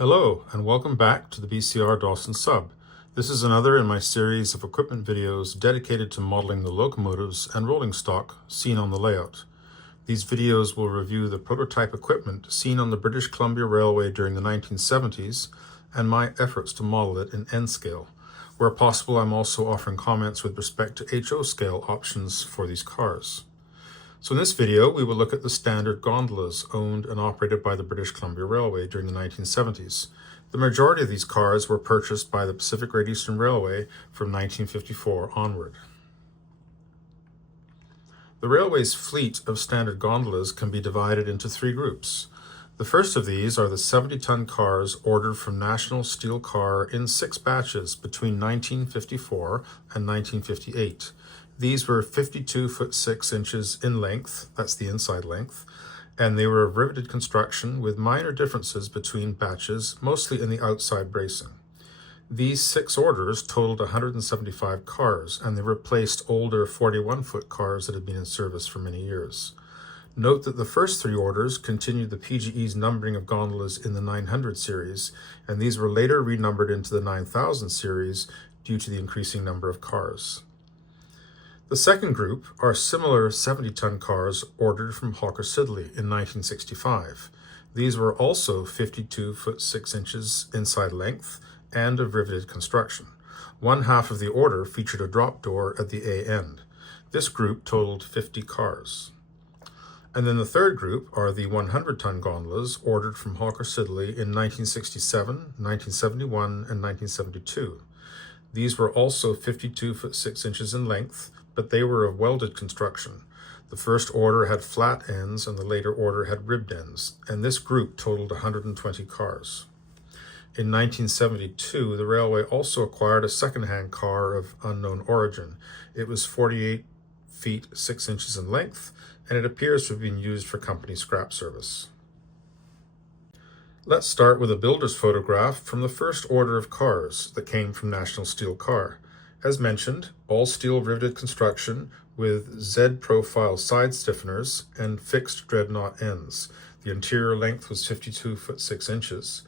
Hello, and welcome back to the BCR Dawson sub. This is another in my series of equipment videos dedicated to modeling the locomotives and rolling stock seen on the layout. These videos will review the prototype equipment seen on the British Columbia Railway during the 1970s and my efforts to model it in N scale. Where possible, I'm also offering comments with respect to HO scale options for these cars. So in this video, we will look at the standard gondolas owned and operated by the British Columbia Railway during the 1970s. The majority of these cars were purchased by the Pacific Great Eastern Railway from 1954 onward. The railway's fleet of standard gondolas can be divided into three groups. The first of these are the 70-ton cars ordered from National Steel Car in 6 batches between 1954 and 1958. These were 52 foot 6 inches in length, that's the inside length, and they were of riveted construction with minor differences between batches, mostly in the outside bracing. These 6 orders totaled 175 cars, and they replaced older 41-foot cars that had been in service for many years. Note that the first 3 orders continued the PGE's numbering of gondolas in the 900 series, and these were later renumbered into the 9000 series due to the increasing number of cars. The second group are similar 70-ton cars ordered from Hawker Siddeley in 1965. These were also 52 foot 6 inches inside length and of riveted construction. One half of the order featured a drop door at the A end. This group totaled 50 cars. And then the third group are the 100-ton gondolas ordered from Hawker Siddeley in 1967, 1971, and 1972. These were also 52 foot 6 inches in length, but they were of welded construction. The first order had flat ends and the later order had ribbed ends, and this group totaled 120 cars. In 1972, the railway also acquired a second-hand car of unknown origin. It was 48 feet 6 inches in length, and it appears to have been used for company scrap service. Let's start with a builder's photograph from the first order of cars that came from National Steel Car. As mentioned, all steel riveted construction with Z-profile side stiffeners and fixed dreadnought ends. The interior length was 52 foot 6 inches.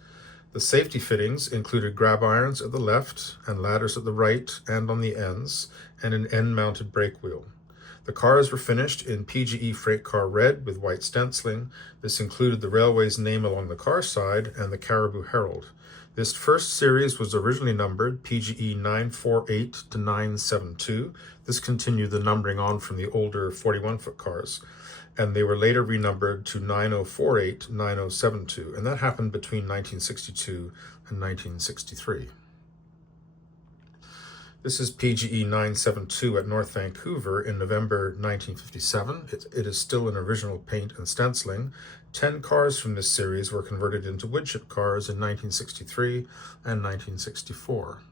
The safety fittings included grab irons at the left and ladders at the right and on the ends, and an end-mounted brake wheel. The cars were finished in PGE Freight Car Red with white stenciling. This included the railway's name along the car side and the Caribou Herald. This first series was originally numbered PGE 948 to 972. This continued the numbering on from the older 41-foot cars, and they were later renumbered to 9048 to 9072, and that happened between 1962 and 1963. This is PGE 972 at North Vancouver in November 1957. It is still in original paint and stenciling. 10 cars from this series were converted into woodchip cars in 1963 and 1964.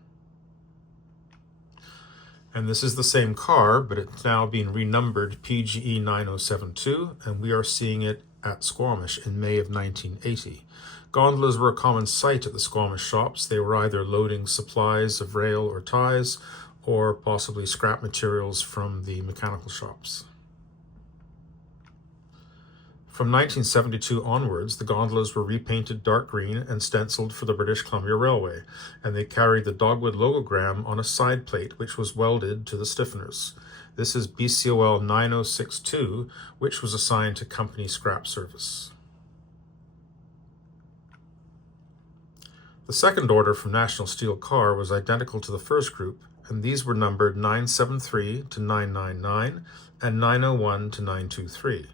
And this is the same car, but it's now being renumbered PGE 9072, and we are seeing it at Squamish in May of 1980. Gondolas were a common sight at the Squamish shops. They were either loading supplies of rail or ties, or possibly scrap materials from the mechanical shops. From 1972 onwards, the gondolas were repainted dark green and stenciled for the British Columbia Railway, and they carried the dogwood logogram on a side plate which was welded to the stiffeners. This is BCOL 9062, which was assigned to company scrap service. The second order from National Steel Car was identical to the first group, and these were numbered 973 to 999 and 901 to 923.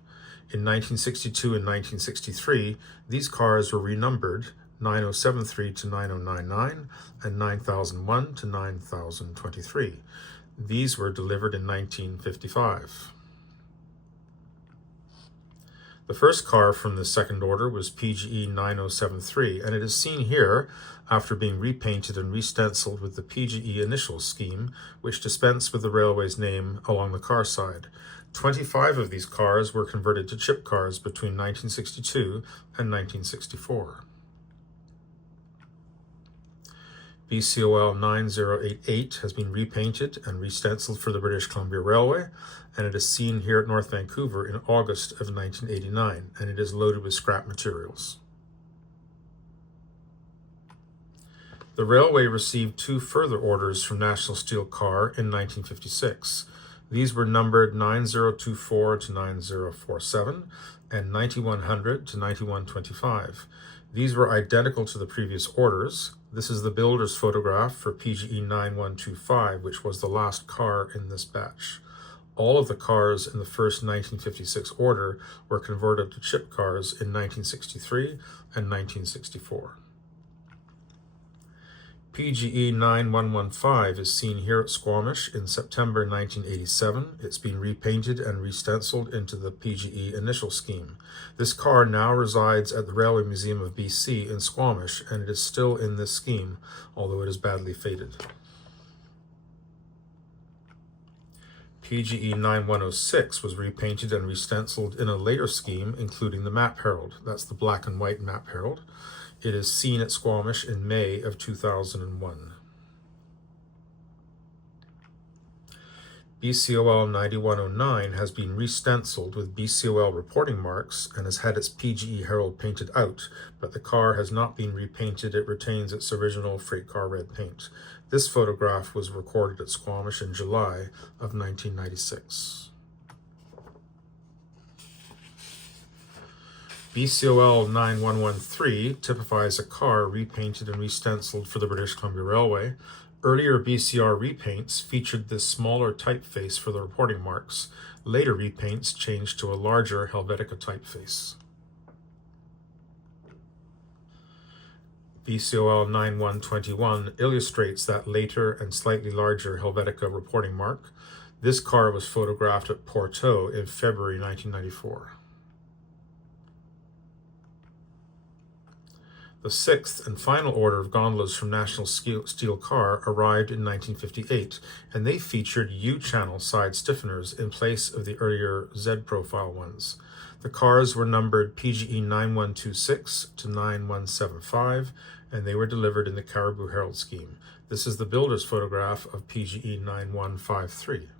In 1962 and 1963, these cars were renumbered 9073 to 9099 and 9001 to 9023. These were delivered in 1955. The first car from the second order was PGE 9073, and it is seen here after being repainted and re-stenciled with the PGE initials scheme, which dispensed with the railway's name along the car side. 25 of these cars were converted to chip cars between 1962 and 1964. BCOL 9088 has been repainted and re-stenciled for the British Columbia Railway, and it is seen here at North Vancouver in August of 1989, and it is loaded with scrap materials. The railway received two further orders from National Steel Car in 1956. These were numbered 9024 to 9047 and 9100 to 9125. These were identical to the previous orders. This is the builder's photograph for PGE 9125, which was the last car in this batch. All of the cars in the first 1956 order were converted to chip cars in 1963 and 1964. PGE 9115 is seen here at Squamish in September 1987. It's been repainted and re-stenciled into the PGE initial scheme. This car now resides at the Railway Museum of BC in Squamish, and it is still in this scheme, although it is badly faded. PGE 9106 was repainted and re-stenciled in a later scheme, including the map herald. That's the black and white map herald. It is seen at Squamish in May of 2001. BCOL 9109 has been re-stenciled with BCOL reporting marks and has had its PGE herald painted out, but the car has not been repainted. It retains its original freight car red paint. This photograph was recorded at Squamish in July of 1996. BCOL 9113 typifies a car repainted and re-stenciled for the British Columbia Railway. Earlier BCR repaints featured this smaller typeface for the reporting marks. Later repaints changed to a larger Helvetica typeface. BCOL 9121 illustrates that later and slightly larger Helvetica reporting mark. This car was photographed at Porto in February 1994. The sixth and final order of gondolas from National Steel Car arrived in 1958, and they featured U-channel side stiffeners in place of the earlier Z-profile ones. The cars were numbered PGE 9126 to 9175, and they were delivered in the Caribou Herald scheme. This is the builder's photograph of PGE 9153.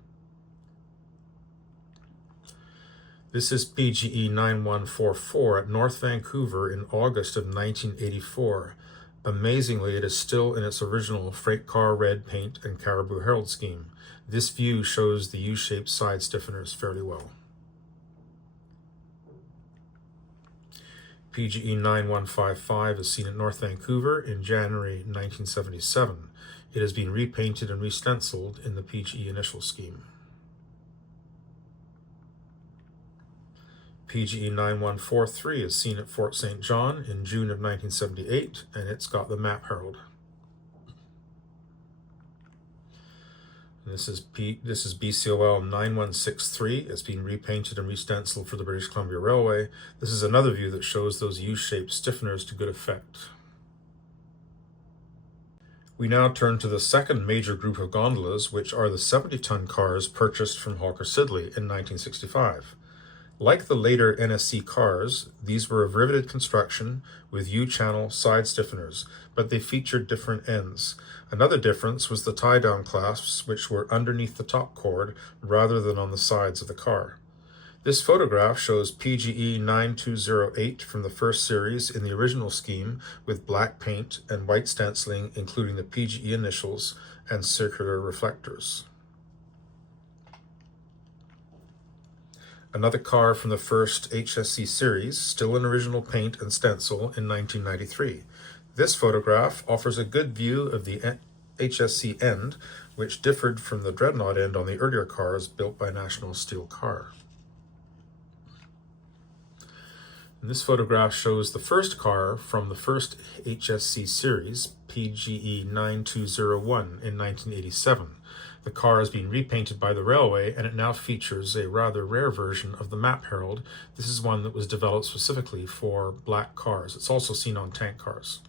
This is PGE 9144 at North Vancouver in August of 1984. Amazingly, it is still in its original freight car red paint and Caribou Herald scheme. This view shows the U-shaped side stiffeners fairly well. PGE 9155 is seen at North Vancouver in January 1977. It has been repainted and re-stenciled in the PGE initial scheme. PGE 9143 is seen at Fort St. John in June of 1978, and it's got the map herald. And this is BCOL 9163. It's been repainted and re-stenciled for the British Columbia Railway. This is another view that shows those U-shaped stiffeners to good effect. We now turn to the second major group of gondolas, which are the 70-ton cars purchased from Hawker Siddeley in 1965. Like the later NSC cars, these were of riveted construction with U-channel side stiffeners, but they featured different ends. Another difference was the tie-down clasps, which were underneath the top cord rather than on the sides of the car. This photograph shows PGE 9208 from the first series in the original scheme with black paint and white stenciling, including the PGE initials and circular reflectors. Another car from the first HSC series, still in original paint and stencil in 1993. This photograph offers a good view of the HSC end, which differed from the dreadnought end on the earlier cars built by National Steel Car. And this photograph shows the first car from the first HSC series, PGE 9201 in 1987. The car has been repainted by the railway, and it now features a rather rare version of the map herald. This is one that was developed specifically for black cars. It's also seen on tank cars.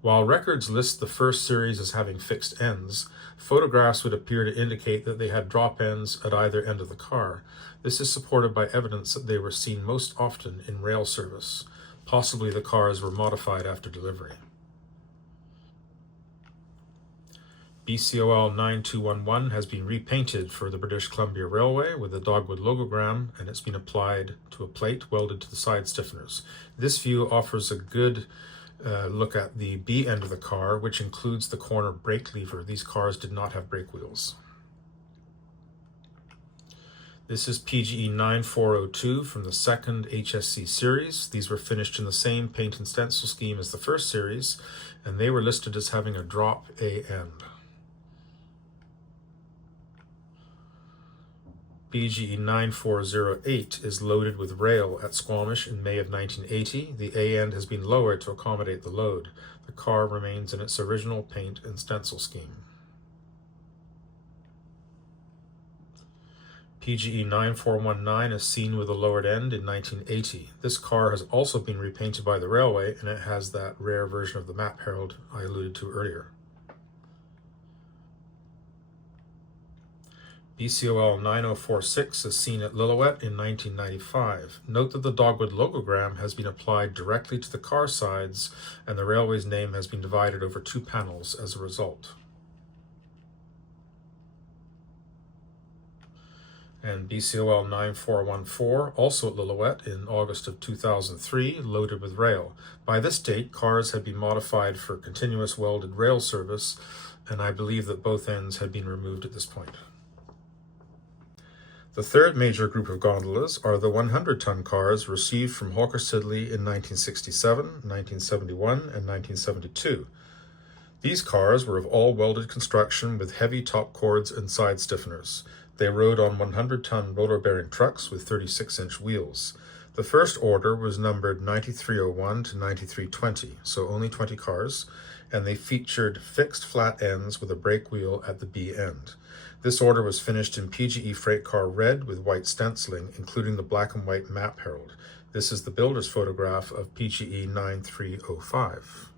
While records list the first series as having fixed ends, photographs would appear to indicate that they had drop ends at either end of the car. This is supported by evidence that they were seen most often in rail service. Possibly the cars were modified after delivery. BCOL 9211 has been repainted for the British Columbia Railway with a dogwood logogram, and it's been applied to a plate welded to the side stiffeners. This view offers a good look at the B end of the car, which includes the corner brake lever. These cars did not have brake wheels. This is PGE 9402 from the second HSC series. These were finished in the same paint and stencil scheme as the first series, and they were listed as having a drop A end. PGE 9408 is loaded with rail at Squamish in May of 1980. The A end has been lowered to accommodate the load. The car remains in its original paint and stencil scheme. PGE 9419 is seen with a lowered end in 1980. This car has also been repainted by the railway, and it has that rare version of the map herald I alluded to earlier. BCOL 9046 is seen at Lillooet in 1995. Note that the dogwood logogram has been applied directly to the car sides, and the railway's name has been divided over 2 panels as a result. And BCOL 9414, also at Lillooet in August of 2003, loaded with rail. By this date, cars had been modified for continuous welded rail service, and I believe that both ends had been removed at this point. The third major group of gondolas are the 100-ton cars received from Hawker Siddeley in 1967, 1971, and 1972. These cars were of all welded construction with heavy top cords and side stiffeners. They rode on 100-ton roller-bearing trucks with 36-inch wheels. The first order was numbered 9301 to 9320, so only 20 cars, and they featured fixed flat ends with a brake wheel at the B end. This order was finished in PGE freight car red with white stenciling, including the black and white map herald. This is the builder's photograph of PGE 9305.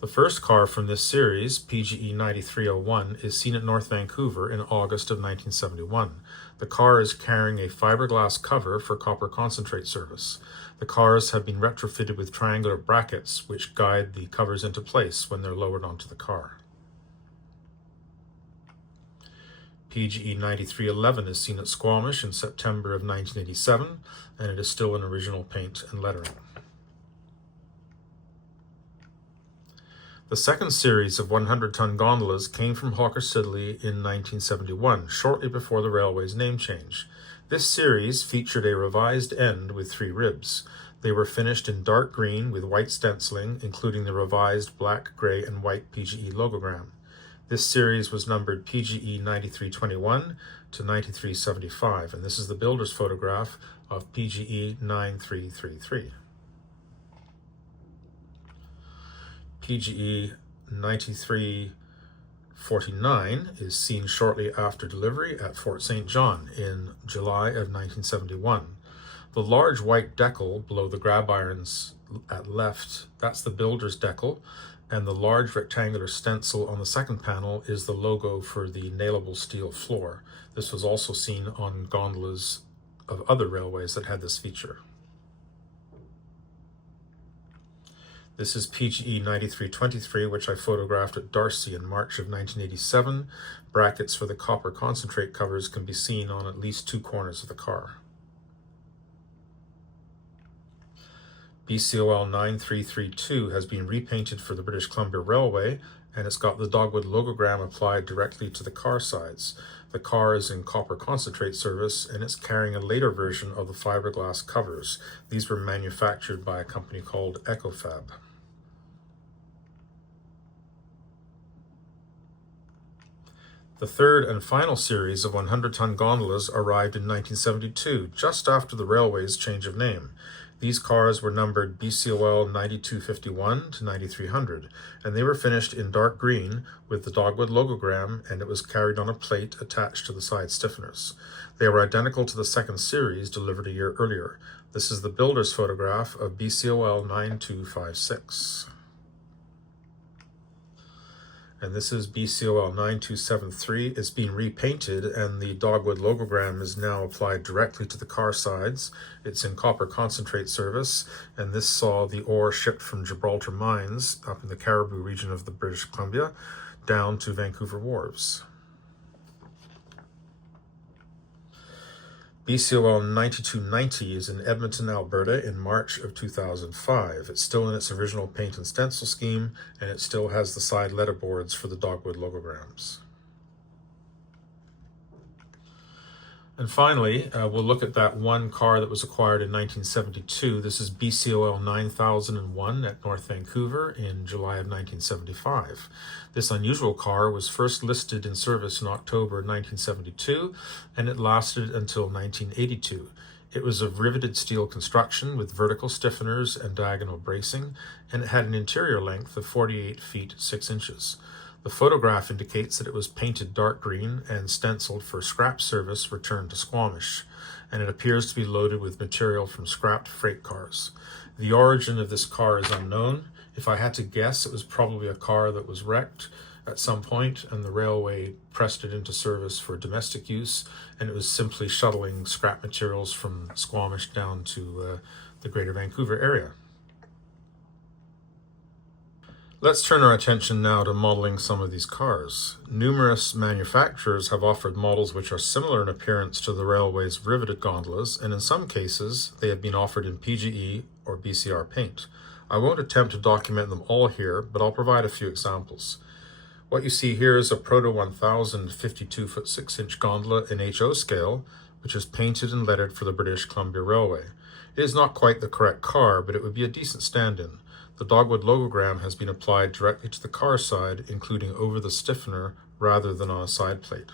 The first car from this series, PGE 9301, is seen at North Vancouver in August of 1971. The car is carrying a fiberglass cover for copper concentrate service. The cars have been retrofitted with triangular brackets which guide the covers into place when they're lowered onto the car. PGE 9311 is seen at Squamish in September of 1987, and it is still in original paint and lettering. The second series of 100-ton gondolas came from Hawker Siddeley in 1971, shortly before the railway's name change. This series featured a revised end with 3 ribs. They were finished in dark green with white stenciling, including the revised black, gray, and white PGE logogram. This series was numbered PGE 9321 to 9375, and this is the builder's photograph of PGE 9333. PGE 9349 is seen shortly after delivery at Fort St. John in July of 1971. The large white decal below the grab irons at left, that's the builder's decal, and the large rectangular stencil on the second panel is the logo for the nailable steel floor. This was also seen on gondolas of other railways that had this feature. This is PGE 9323, which I photographed at Darcy in March of 1987. Brackets for the copper concentrate covers can be seen on at least 2 corners of the car. BCOL 9332 has been repainted for the British Columbia Railway, and it's got the dogwood logogram applied directly to the car sides. The car is in copper concentrate service, and it's carrying a later version of the fiberglass covers. These were manufactured by a company called Equipt. The third and final series of 100-ton gondolas arrived in 1972, just after the railway's change of name. These cars were numbered BCOL 9251 to 9300, and they were finished in dark green with the dogwood logogram, and it was carried on a plate attached to the side stiffeners. They were identical to the second series delivered a year earlier. This is the builder's photograph of BCOL 9256. And this is BCOL 9273. It's been repainted, and the dogwood logogram is now applied directly to the car sides. It's in copper concentrate service, and this saw the ore shipped from Gibraltar mines up in the Cariboo region of the British Columbia down to Vancouver wharves. BCOL 9290 is in Edmonton, Alberta in March of 2005. It's still in its original paint and stencil scheme, and it still has the side letterboards for the dogwood logograms. And finally, we'll look at that one car that was acquired in 1972. This is BCOL 9001 at North Vancouver in July of 1975. This unusual car was first listed in service in October 1972, and it lasted until 1982. It was of riveted steel construction with vertical stiffeners and diagonal bracing, and it had an interior length of 48 feet 6 inches. The photograph indicates that it was painted dark green and stenciled for scrap service returned to Squamish, and it appears to be loaded with material from scrapped freight cars. The origin of this car is unknown. If I had to guess, it was probably a car that was wrecked at some point and the railway pressed it into service for domestic use, and it was simply shuttling scrap materials from Squamish down to the Greater Vancouver area. Let's turn our attention now to modeling some of these cars. Numerous manufacturers have offered models which are similar in appearance to the railway's riveted gondolas, and in some cases, they have been offered in PGE or BCR paint. I won't attempt to document them all here, but I'll provide a few examples. What you see here is a Proto 1000 52-foot 6-inch gondola in HO scale, which is painted and lettered for the British Columbia Railway. It is not quite the correct car, but it would be a decent stand-in. The dogwood logogram has been applied directly to the car side, including over the stiffener rather than on a side plate.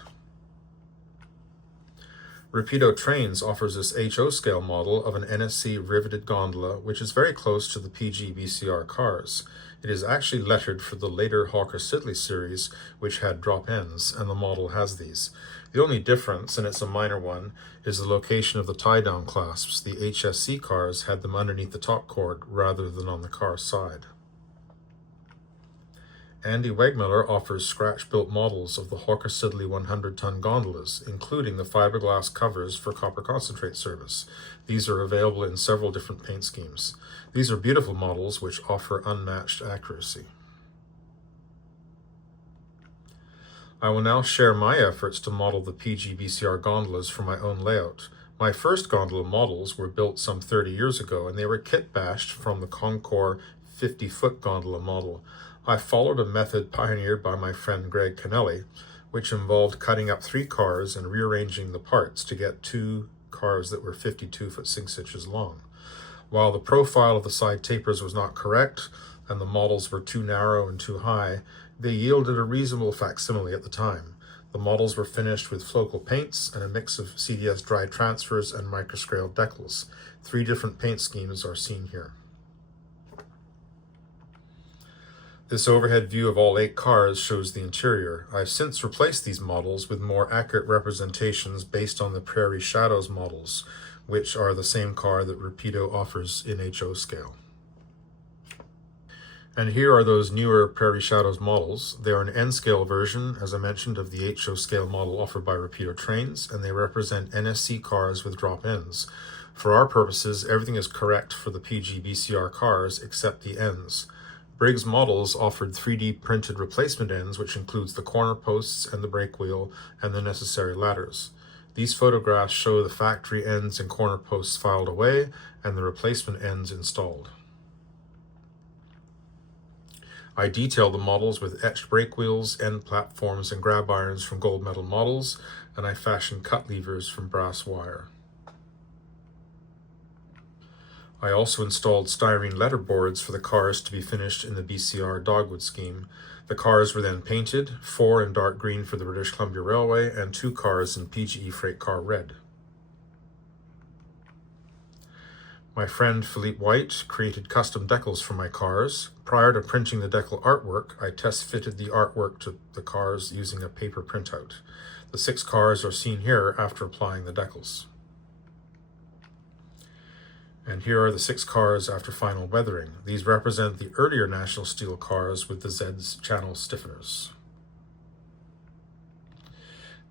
Rapido Trains offers this HO scale model of an NSC riveted gondola, which is very close to the PG BCR cars. It is actually lettered for the later Hawker-Siddeley series, which had drop ends, and the model has these. The only difference, and it's a minor one, is the location of the tie-down clasps. The HSC cars had them underneath the top cord rather than on the car side. Andy Wegmiller offers scratch-built models of the Hawker-Siddeley 100-ton gondolas, including the fiberglass covers for copper concentrate service. These are available in several different paint schemes. These are beautiful models which offer unmatched accuracy. I will now share my efforts to model the PG BCR gondolas for my own layout. My first gondola models were built some 30 years ago, and they were kit-bashed from the Concours 50-foot gondola model. I followed a method pioneered by my friend Greg Kennelly, which involved cutting up 3 cars and rearranging the parts to get 2 cars that were 52-foot 6 inches long. While the profile of the side tapers was not correct, and the models were too narrow and too high, they yielded a reasonable facsimile at the time. The models were finished with flocal paints and a mix of CDS dry transfers and microscale decals. 3 different paint schemes are seen here. This overhead view of all 8 cars shows the interior. I've since replaced these models with more accurate representations based on the Prairie Shadows models, which are the same car that Rapido offers in HO scale. And here are those newer Prairie Shadows models. They are an N-scale version, as I mentioned, of the HO scale model offered by Rapido Trains, and they represent NSC cars with drop ends. For our purposes, everything is correct for the PG BCR cars except the ends. Briggs models offered 3D printed replacement ends, which includes the corner posts and the brake wheel and the necessary ladders. These photographs show the factory ends and corner posts filed away and the replacement ends installed. I detailed the models with etched brake wheels, end platforms, and grab irons from gold medal models, and I fashioned cut levers from brass wire. I also installed styrene letterboards for the cars to be finished in the BCR dogwood scheme. The cars were then painted, 4 in dark green for the British Columbia Railway and 2 cars in PGE Freight Car Red. My friend Philippe White created custom decals for my cars. Prior to printing the decal artwork, I test fitted the artwork to the cars using a paper printout. The 6 cars are seen here after applying the decals. And here are the 6 cars after final weathering. These represent the earlier National Steel cars with the Z's channel stiffeners.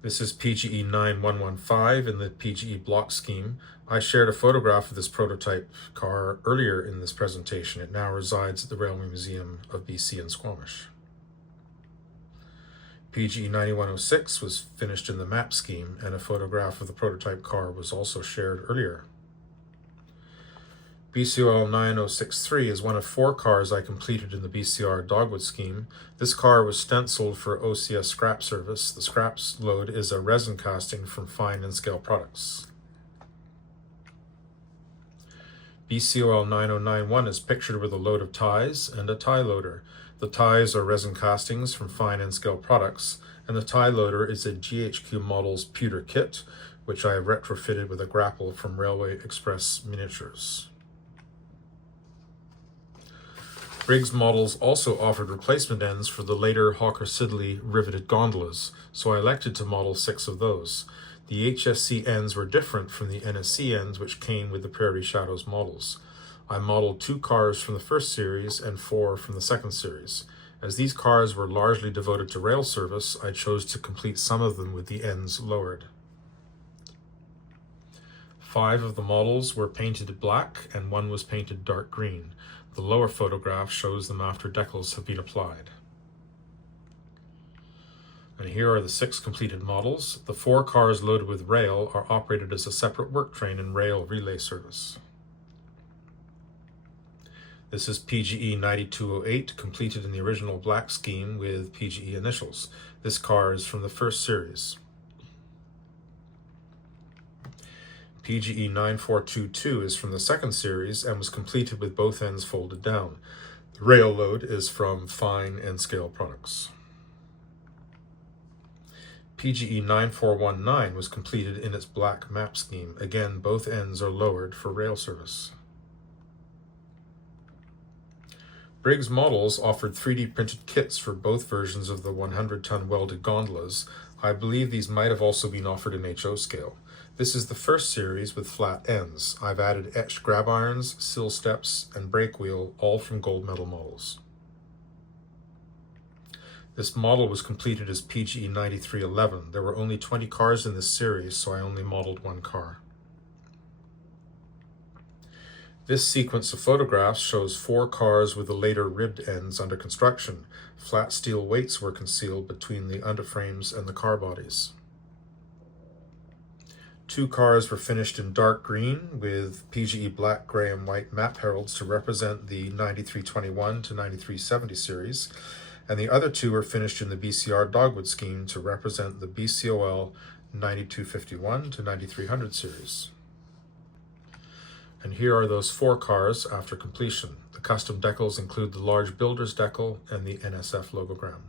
This is PGE 9115 in the PGE block scheme. I shared a photograph of this prototype car earlier in this presentation. It now resides at the Railway Museum of BC in Squamish. PGE 9106 was finished in the map scheme, and a photograph of the prototype car was also shared earlier. BCOL 9063 is one of 4 cars I completed in the BCR Dogwood scheme. This car was stenciled for OCS scrap service. The scraps load is a resin casting from fine and scale products. BCOL 9091 is pictured with a load of ties and a tie loader. The ties are resin castings from fine and scale products, and the tie loader is a GHQ Models pewter kit, which I have retrofitted with a grapple from Railway Express Miniatures. Briggs Models also offered replacement ends for the later Hawker Siddeley riveted gondolas, so I elected to model 6 of those. The HSC ends were different from the NSC ends which came with the Prairie Shadows models. I modeled 2 cars from the first series and 4 from the second series. As these cars were largely devoted to rail service, I chose to complete some of them with the ends lowered. 5 of the models were painted black and 1 was painted dark green. The lower photograph shows them after decals have been applied. And here are the 6 completed models. The 4 cars loaded with rail are operated as a separate work train in rail relay service. This is PGE 9208, completed in the original black scheme with PGE initials. This car is from the first series. PGE 9422 is from the second series and was completed with both ends folded down. The rail load is from fine and scale products. PGE 9419 was completed in its black map scheme. Again, both ends are lowered for rail service. Briggs Models offered 3D printed kits for both versions of the 100-ton welded gondolas. I believe these might have also been offered in HO scale. This is the first series with flat ends. I've added etched grab irons, sill steps, and brake wheel, all from gold medal models. This model was completed as PGE 9311. There were only 20 cars in this series, so I only modeled 1 car. This sequence of photographs shows 4 cars with the later ribbed ends under construction. Flat steel weights were concealed between the underframes and the car bodies. 2 cars were finished in dark green with PGE black, gray, and white map heralds to represent the 9321 to 9370 series, and the other 2 were finished in the BCR Dogwood scheme to represent the BCOL 9251 to 9300 series. And here are those 4 cars after completion. The custom decals include the large builder's decal and the NSF logogram.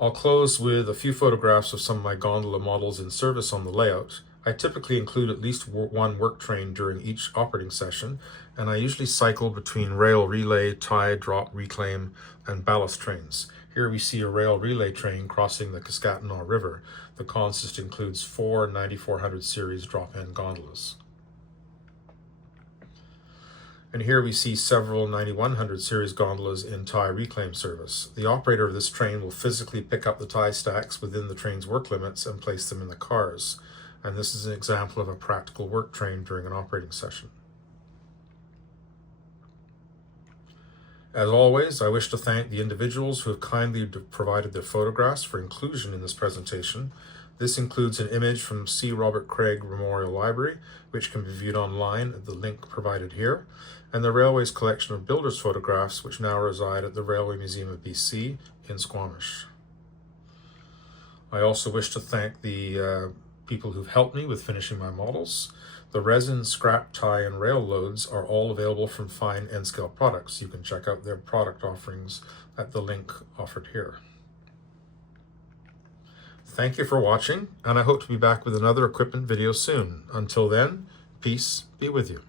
I'll close with a few photographs of some of my gondola models in service on the layout. I typically include at least 1 work train during each operating session, and I usually cycle between rail relay, tie, drop, reclaim, and ballast trains. Here we see a rail relay train crossing the Cascatinaw River. The consist includes 4 9400 series drop-end gondolas. And here we see several 9100 series gondolas in tie reclaim service. The operator of this train will physically pick up the tie stacks within the train's work limits and place them in the cars. And this is an example of a practical work train during an operating session. As always, I wish to thank the individuals who have kindly provided their photographs for inclusion in this presentation. This includes an image from C. Robert Craig Memorial Library, which can be viewed online at the link provided here, and the Railway's collection of builders' photographs, which now reside at the Railway Museum of BC in Squamish. I also wish to thank the people who've helped me with finishing my models. The resin, scrap, tie, and rail loads are all available from fine and scale products. You can check out their product offerings at the link offered here. Thank you for watching, and I hope to be back with another equipment video soon. Until then, peace be with you.